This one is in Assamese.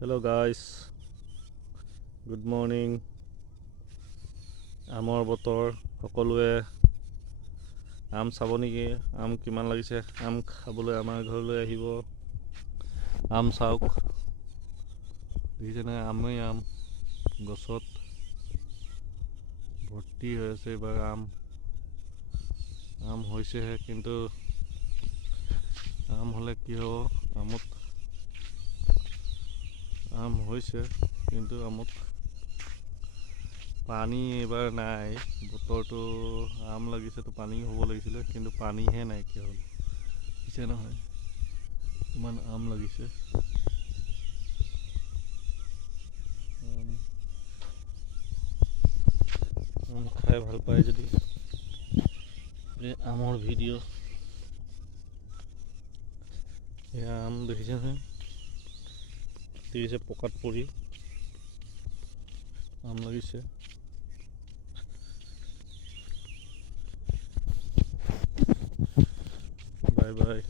Hello guys, good morning. আমৰ বতৰ সকলোৱে আম চাব নেকি? আম কিমান লাগিছে? আম খাবলৈ আমাৰ ঘৰলৈ আহিব। আম চাওক, দেখিছেনে? আমেই আম গছত ভৰ্তি হৈ আছে। এইবাৰ আম হৈছেহে, কিন্তু আম হ'লে কি হ'ব? আম হৈছে, কিন্তু আমত পানী এইবাৰ নাই। বতৰটো আম লাগিছেতো পানী হ'ব লাগিছিলে, কিন্তু পানীহে নাইকিয়া হ'ল। পিছে নহয়, ইমান আম লাগিছে। আম খাই ভাল পায় যদি আমৰ ভিডিঅ'। এয়া আম দেখিছে নহয়, পকাত পৰি আম লাগিছে। Bye bye.